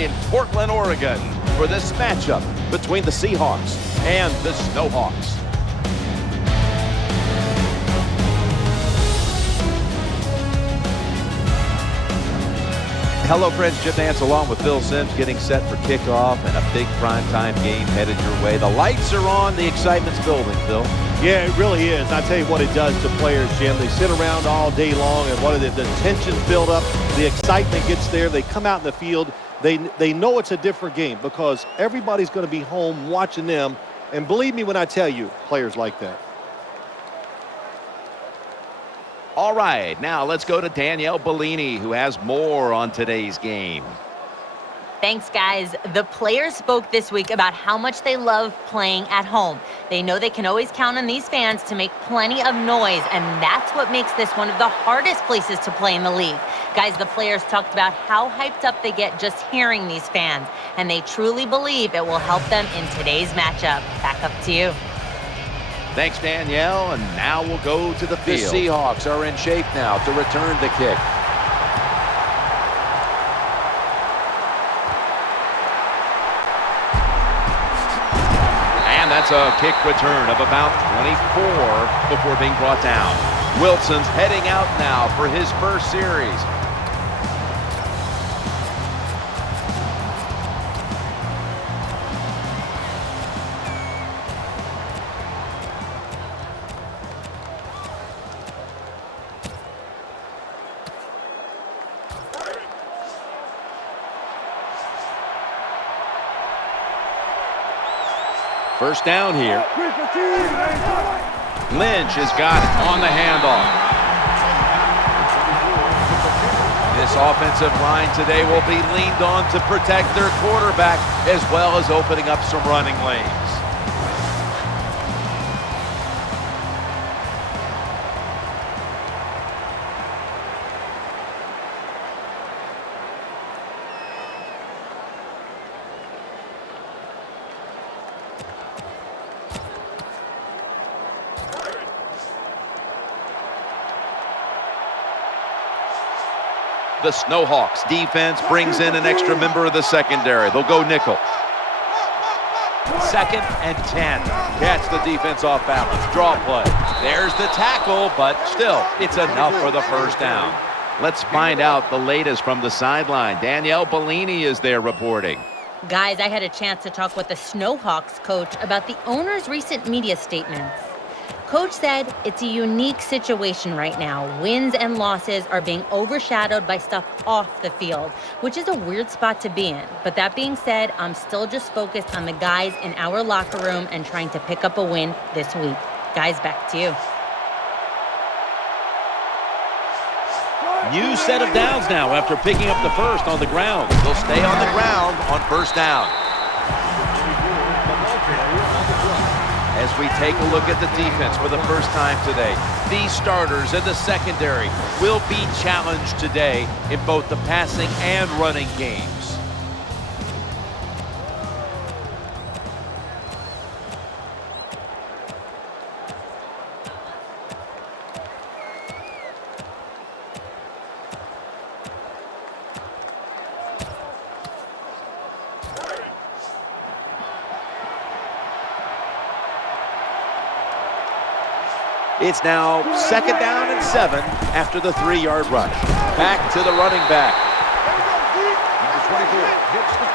in Portland, Oregon, for this matchup between the Seahawks and the Snowhawks. Hello, friends. Jim Nance along with Phil Simms getting set for kickoff and a big primetime game headed your way. The lights are on. The excitement's building, Phil. Yeah, it really is. I tell you what it does to players, Jim. They sit around all day long, and the tensions build up. The excitement gets there. They come out in the field. They know it's a different game because everybody's going to be home watching them. And believe me when I tell you, players like that. All right, now let's go to Danielle Bellini, who has more on today's game. Thanks, guys. The players spoke this week about how much they love playing at home. They know they can always count on these fans to make plenty of noise, and that's what makes this one of the hardest places to play in the league. Guys, the players talked about how hyped up they get just hearing these fans, and they truly believe it will help them in today's matchup. Back up to you. Thanks, Danielle, and now we'll go to the field. The Seahawks are in shape now to return the kick. And that's a kick return of about 24 before being brought down. Wilson's heading out now for his first series. First down here. Lynch has got it on the handoff. This offensive line today will be leaned on to protect their quarterback as well as opening up some running lanes. The Snowhawks defense brings in an extra member of the secondary. They'll go nickel. 2nd and 10. Catch the defense off balance. Draw play. There's the tackle, but still, it's enough for the first down. Let's find out the latest from the sideline. Danielle Bellini is there reporting. Guys, I had a chance to talk with the Snowhawks coach about the owner's recent media statements. Coach said it's a unique situation right now. Wins and losses are being overshadowed by stuff off the field, which is a weird spot to be in. But that being said, I'm still just focused on the guys in our locker room and trying to pick up a win this week. Guys, back to you. New set of downs now after picking up the first on the ground. They'll stay on the ground on first down. As we take a look at the defense for the first time today, these starters in the secondary will be challenged today in both the passing and running games. It's now 2nd down and 7 after the 3-yard rush. Back to the running back. Number 24 hits the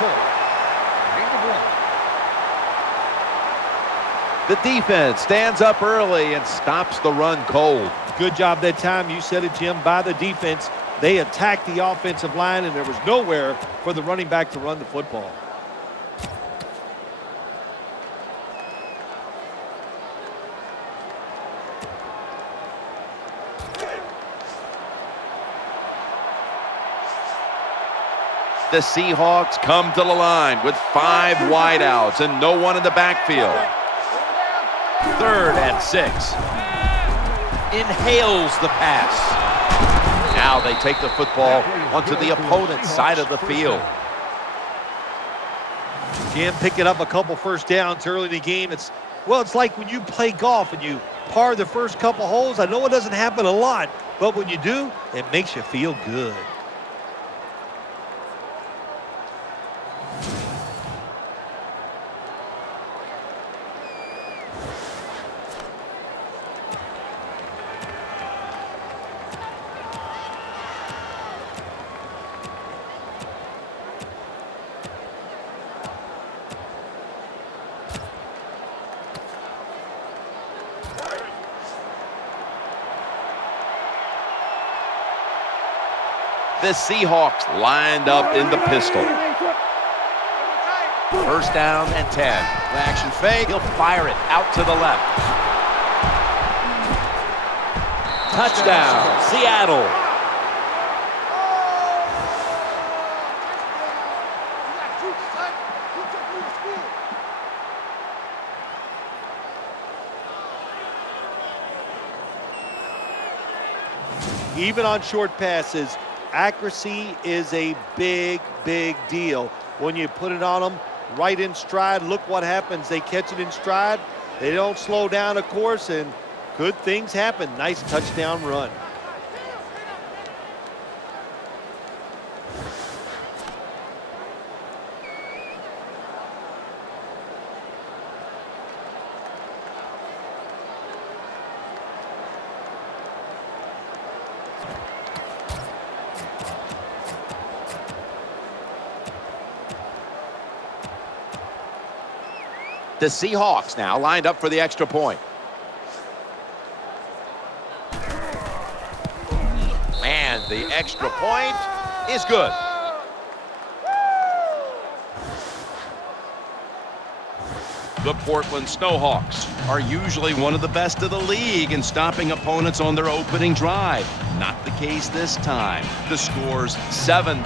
The defense stands up early and stops the run cold. Good job that time. You said it, Jim, by the defense. They attacked the offensive line, and there was nowhere for the running back to run the football. The Seahawks come to the line with 5 wideouts and no one in the backfield. 3rd and 6. Inhales the pass. Now they take the football onto the opponent's side of the field. Jim picking up a couple first downs early in the game. It's like when you play golf and you par the first couple holes. I know it doesn't happen a lot, but when you do, it makes you feel good. The Seahawks lined up in the pistol. First down and 10. Action fake. He'll fire it out to the left. Touchdown, Seattle. Even on short passes, accuracy is a big, big deal. When you put it on them right in stride, look what happens. They catch it in stride. They don't slow down, of course, and good things happen. Nice touchdown run. The Seahawks now lined up for the extra point. And the extra point is good. The Portland Snowhawks are usually one of the best of the league in stopping opponents on their opening drive. Not the case this time. The score's 7-0.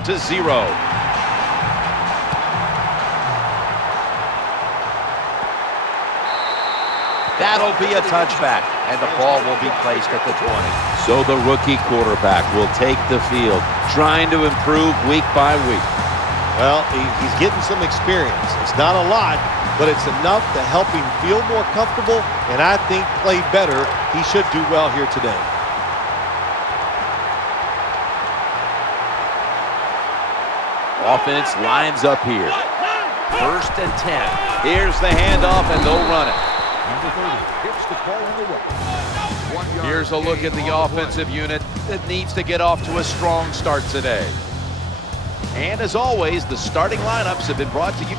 That'll be a touchback, and the ball will be placed at the 20. So the rookie quarterback will take the field, trying to improve week by week. Well, he's getting some experience. It's not a lot, but it's enough to help him feel more comfortable, and I think play better. He should do well here today. Offense lines up here. First and 10. Here's the handoff, and they'll run it. Number 30 hits the ball on the run. Here's a look at the offensive unit that needs to get off to a strong start today. And as always, the starting lineups have been brought to you.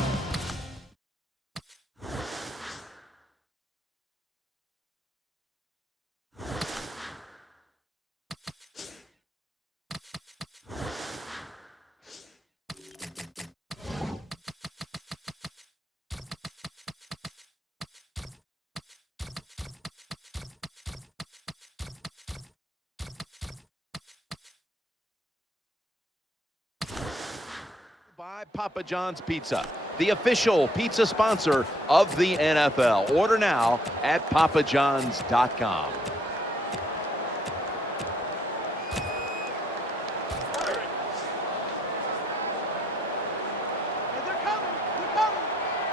By Papa John's Pizza, the official pizza sponsor of the NFL. Order now at papajohns.com.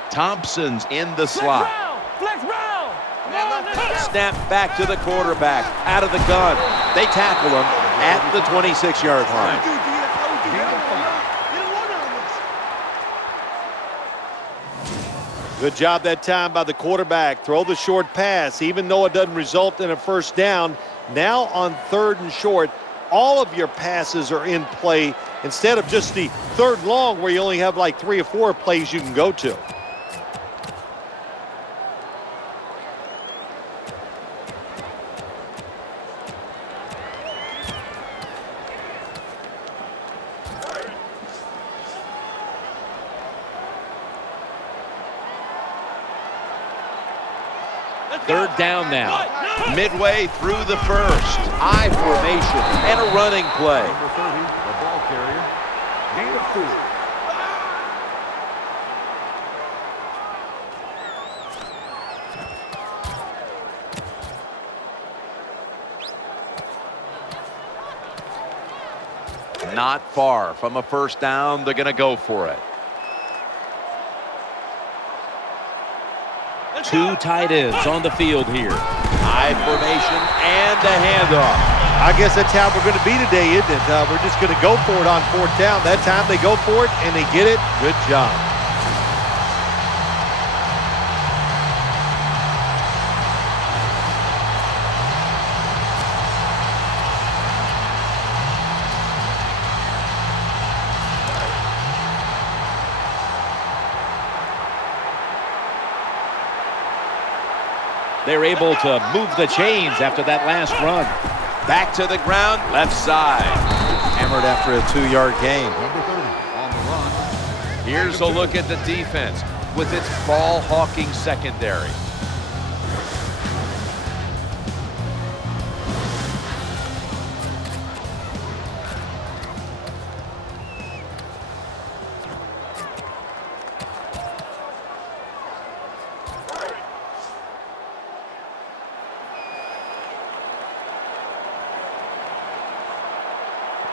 Thompson's in the slot. Snap back to the quarterback, out of the gun. They tackle him at the 26-yard line. Good job that time by the quarterback. Throw the short pass, even though it doesn't result in a first down. Now on 3rd and short, all of your passes are in play instead of just the 3rd long where you only have like 3 or 4 plays you can go to. Third down now. Midway through the first. I formation and a running play. Number 30, the ball carrier. Gain of 4. Not far from a first down. They're going to go for it. 2 tight ends on the field here. High formation and a handoff. I guess that's how we're going to be today, isn't it? We're just going to go for it on 4th down. That time they go for it and they get it. Good job. They're able to move the chains after that last run. Back to the ground, left side. Hammered after a 2-yard gain. Number 30 on the run. Here's a look at the defense with its ball-hawking secondary.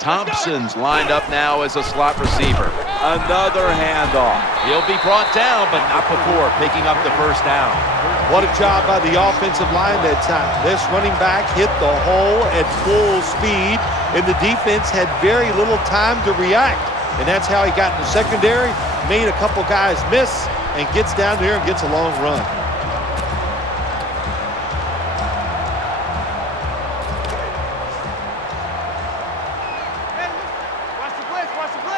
Thompson's lined up now as a slot receiver. Another handoff. He'll be brought down, but not before picking up the first down. What a job by the offensive line that time. This running back hit the hole at full speed, and the defense had very little time to react. And that's how he got in the secondary, made a couple guys miss, and gets down there and gets a long run.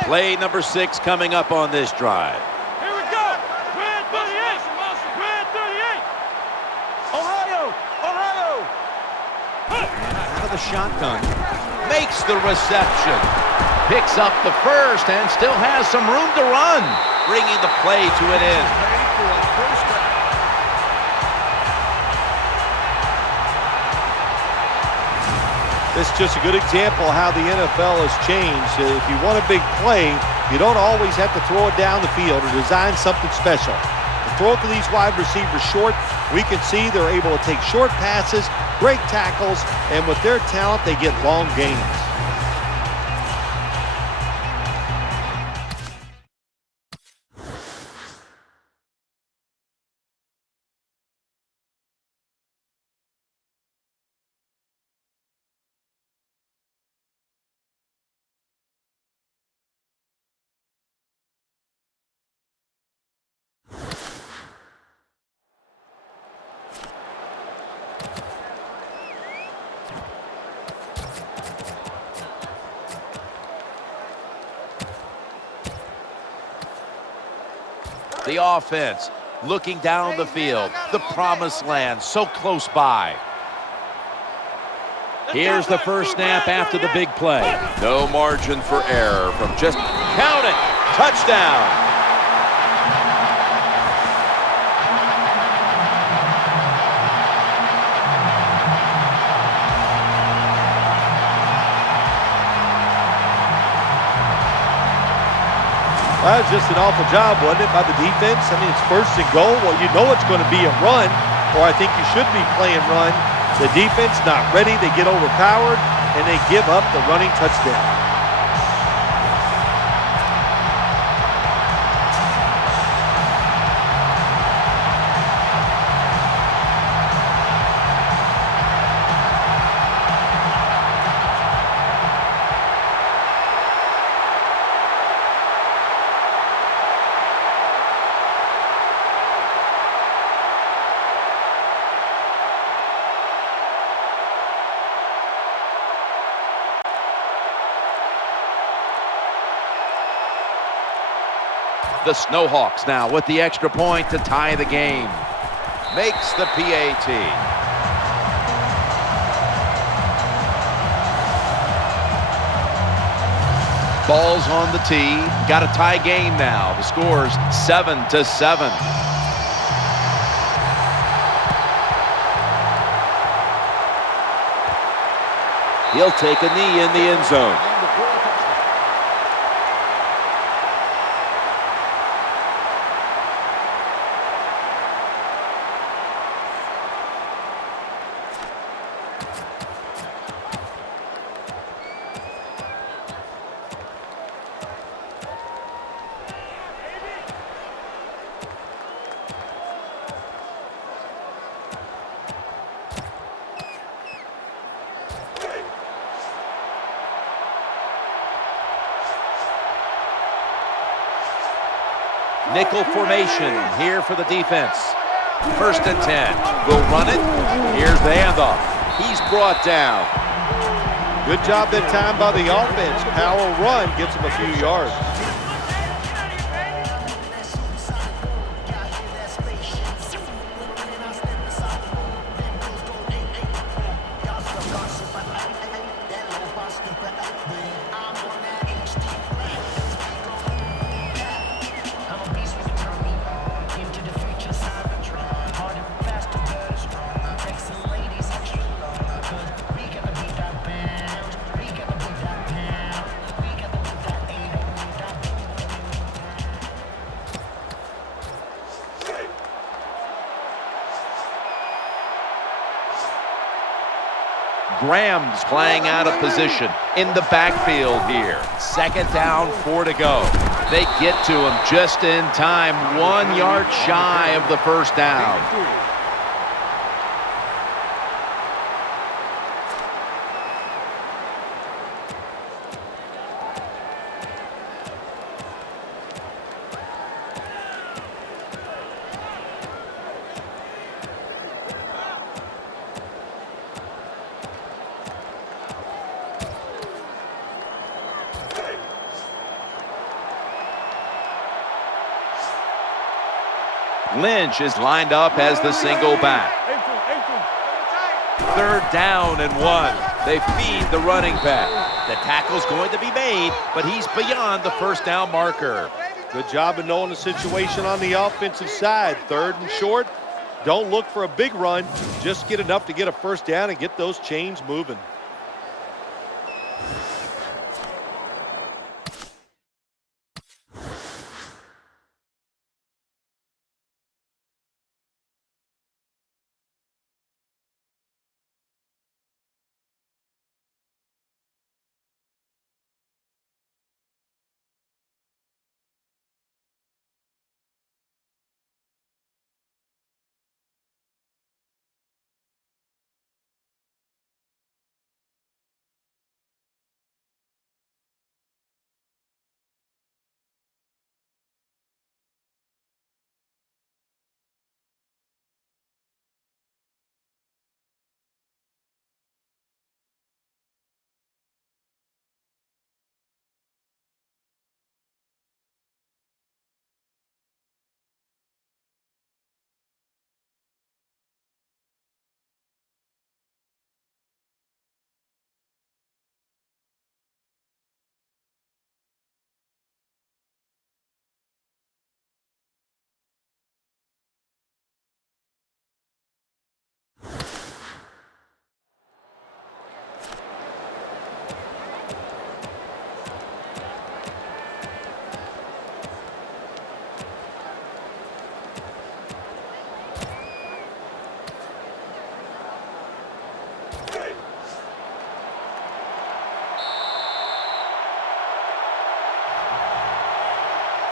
Play number 6 coming up on this drive. Here we go. Red 38. Red 38. Ohio. Ohio. Out of the shotgun. Makes the reception. Picks up the first and still has some room to run. Bringing the play to an end. This is just a good example of how the NFL has changed. If you want a big play, you don't always have to throw it down the field or design something special. To throw it to these wide receivers short, we can see they're able to take short passes, break tackles, and with their talent, they get long gains. The offense looking down the field. The promised land so close by. Here's the first snap after the big play. No margin for error from just count it. Touchdown. That was just an awful job, wasn't it, by the defense? I mean, it's first and goal. Well, you know it's going to be a run, or I think you should be playing run. The defense not ready. They get overpowered, and they give up the running touchdown. The Snowhawks now with the extra point to tie the game. Makes the PAT. Ball's on the tee. Got a tie game now. The score's 7-7. He'll take a knee in the end zone. Nickel formation here for the defense. 1st and 10. Will run it. Here's the handoff. He's brought down. Good job that time by the offense. Power run gets them a few yards. Graham's playing out of position in the backfield here. 2nd down, 4 to go. They get to him just in time, 1 yard shy of the first down. Lynch is lined up as the single back. 3rd down and 1. They feed the running back. The tackle's going to be made, but he's beyond the first down marker. Good job of knowing the situation on the offensive side. 3rd and short. Don't look for a big run. Just get enough to get a first down and get those chains moving.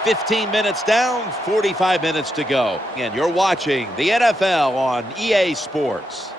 $15 minutes down, 45 minutes to go. And you're watching the NFL on EA Sports.